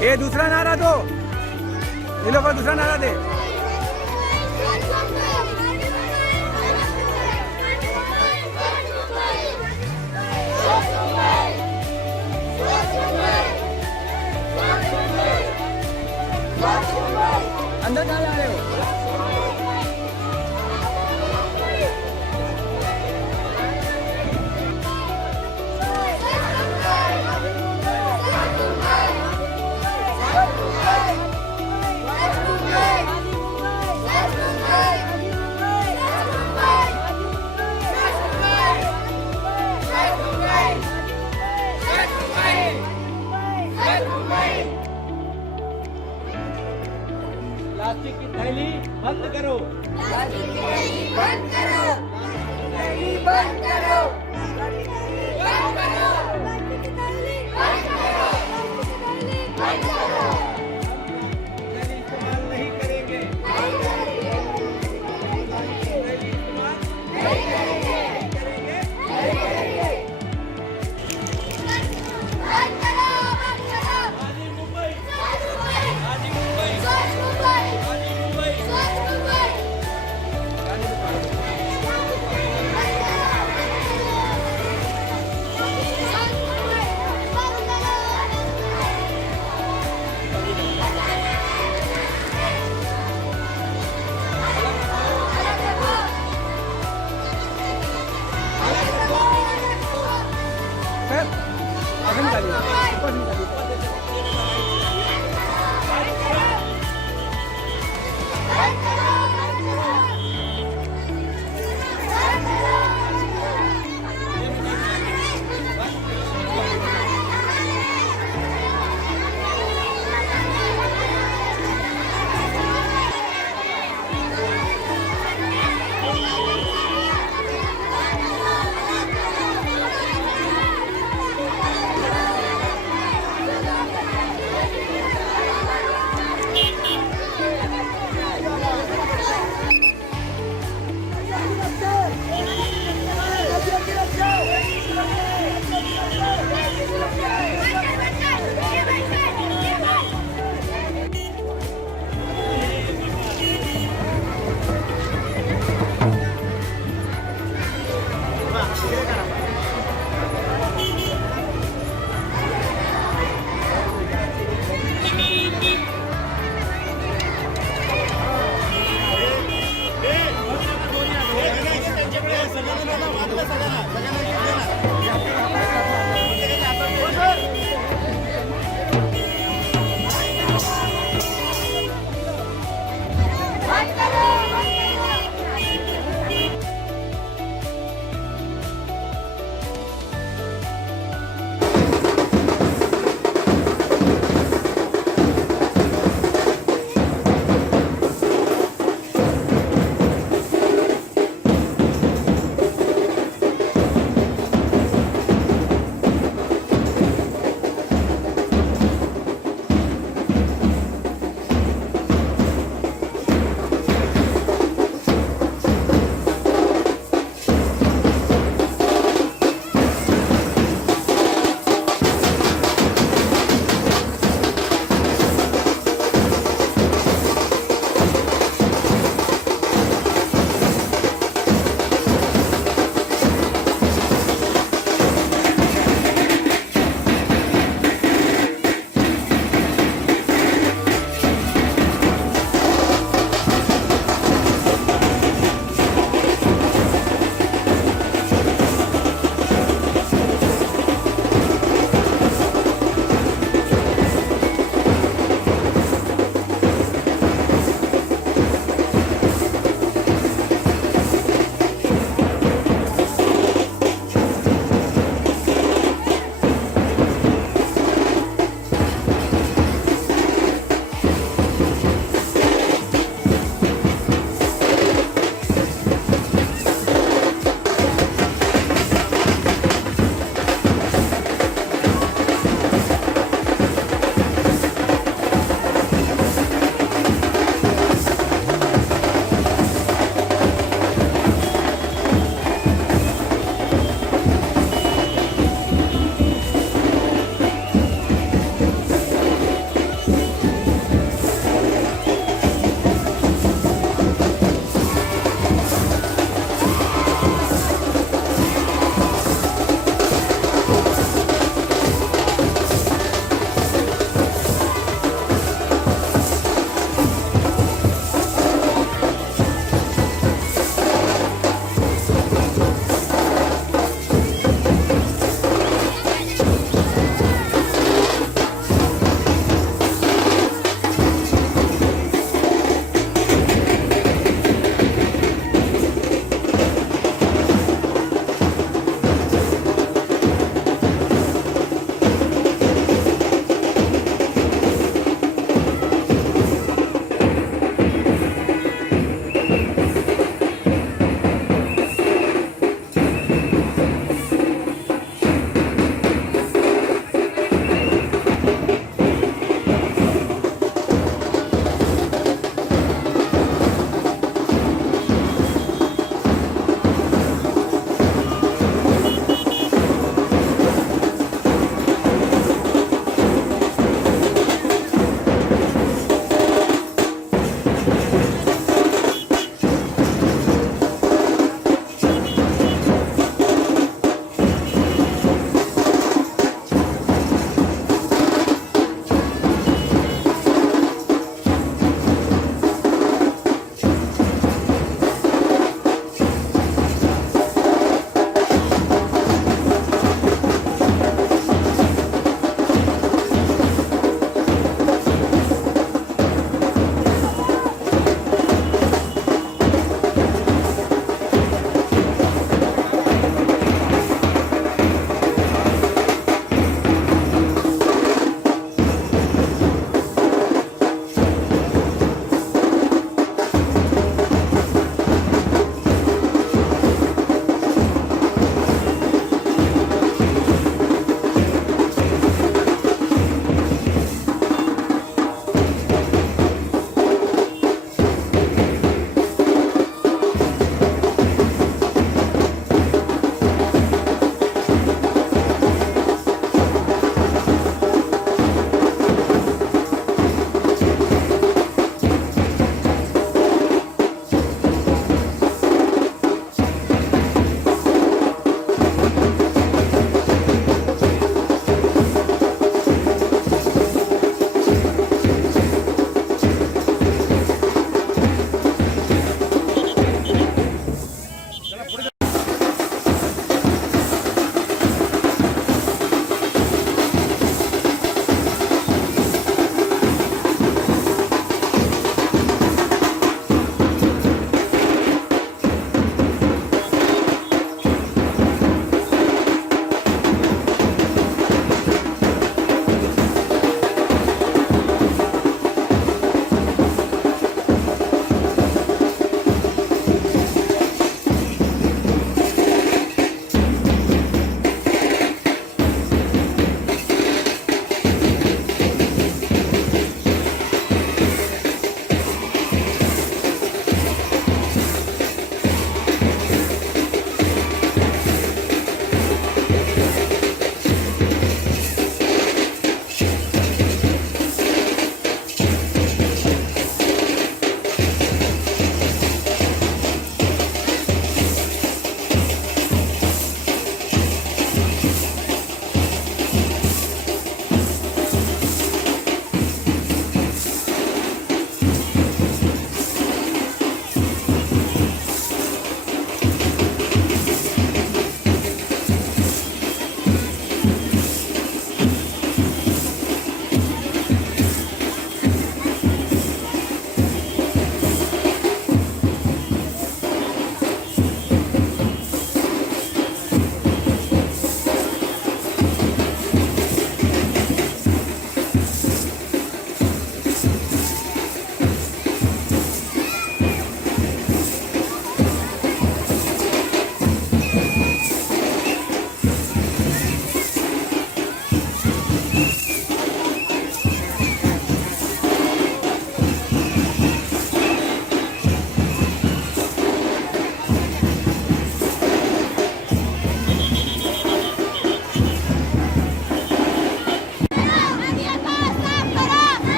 ये दूसरा नारा दो, ये लोग दूसरा नारा दे। अंदर कहाँ जा रहे हो? प्लास्टिक की थैली बंद करो, प्लास्टिक की थैली बंद करो, थैली बंद करो, बंद करो, प्लास्टिक की थैली बंद करो, प्लास्टिक की थैली बंद करो। थैली इस्तेमाल नहीं करेंगे, नहीं करेंगे, थैली इस्तेमाल नहीं करेंगे, करेंगे। नहीं करेंगे। बंद करो, बंद करो। आदि मुंबई, स्वच्छ मुंबई, आदि मुंबई, स्वच्छ मुंबई, आदि मुंबई। स्वच्छ मुंबई।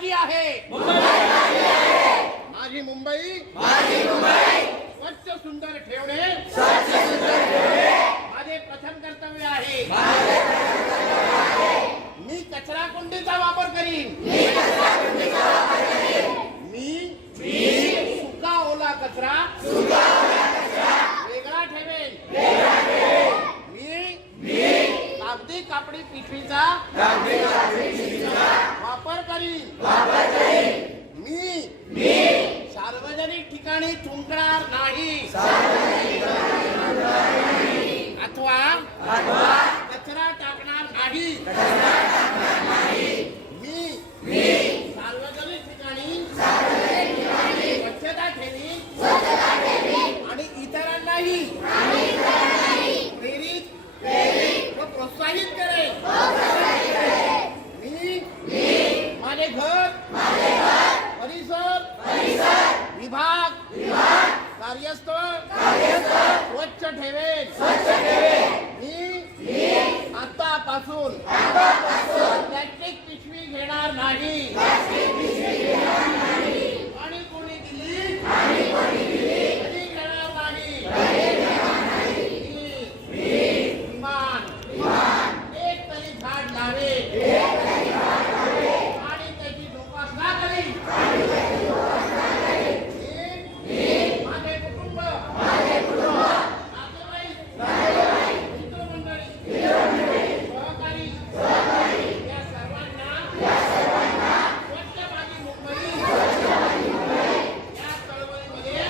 माझी आहे. माझी मुंबई स्वच्छ सुंदर ठेवणे माझे प्रथम कर्तव्य आहे. मी कचरा कुंडीचा वापर करीन. मी सुका ओला कचरा वेगळा ठेवेन. मी कागदी कापडी पिशवीचा वापर करीन. मी सार्वजनिक ठिकाणी थुंकणार नाही अथवा कचरा टाकणार नाही. मी सार्वजनिक ठिकाणी स्वच्छता ठेवी आणि इतरांनाही प्रेरित व प्रोत्साहित करेन. मी माझे घर परिसर विभाग कार्यस्थळ स्वच्छ ठेवेन. मी आतापासून प्लास्टिक पिशवी घेणार नाही आणि कोणी दिली तरी घेणार नाही. किमान एक तरी झाड लावेल आणि त्याची जोपासना करेल. माझे कुटुंब नातेवाईक मित्रमंडळी सहकारी या सर्वांना स्वच्छ माझी मुंबई या चळवळीमध्ये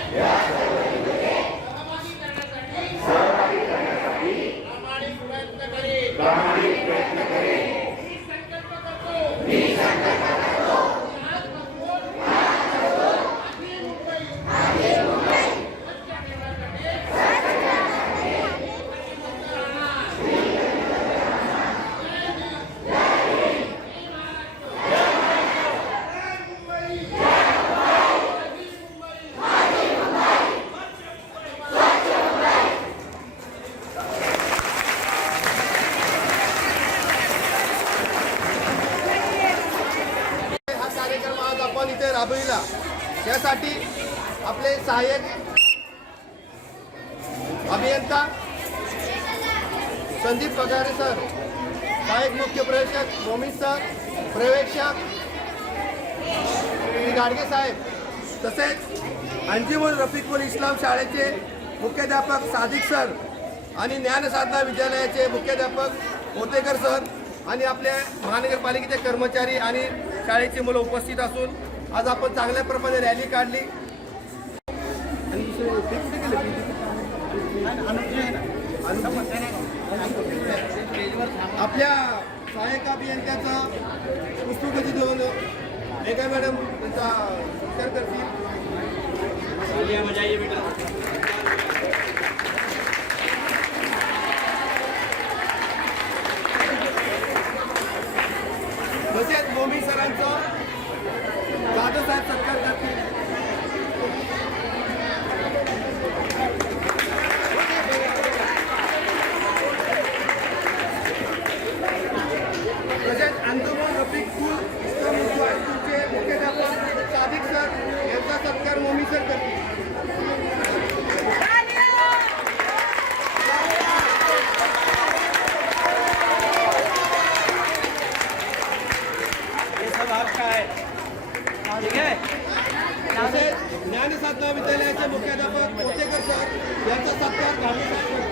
सहभागी करण्यासाठी प्रामाणिक प्रयत्न करेन. मी संकल्प करतो की आजपासून माझी मुंबई स्वच्छ ठेवण्यासाठी हा कार्यक्रम आज आपण इथे राबविला. त्यासाठी आपले सहाय्यक अभियंता संदीप पगारे सर, सहाय्यक मुख्य प्रवेशक मोमिन सर, पर्यवेक्षक श्री गाडगे साहेब, तसेच अंजुमन रफिकुल इस्लाम शाळेचे मुख्याध्यापक सादिक सर आणि ज्ञानसाधना विद्यालयाचे मुख्याध्यापक मोतेकर सर आणि आपल्या महानगरपालिकेचे कर्मचारी आणि शाळेची मुलं उपस्थित असून आज आपण चांगल्या प्रमाणे रॅली काढली. आपल्या सहाय्यक अभियंत्याचं पुष्पगती देऊन मेघा मॅडम त्यांचा विचार करतील. तसेच मोमी सरांचं जाधव साहेब सत्कार करतील. तसेच अंजुमन रफिकुल इस्लाम हायस्कूलचे मुख्याध्यापक सादिक सर यांचा सत्कार मोमी सर करतील. तसेच ज्ञानसाधना विद्यालयाचे मुख्याध्यापक मोतेकर सर यांचा सत्कार घालून करतील.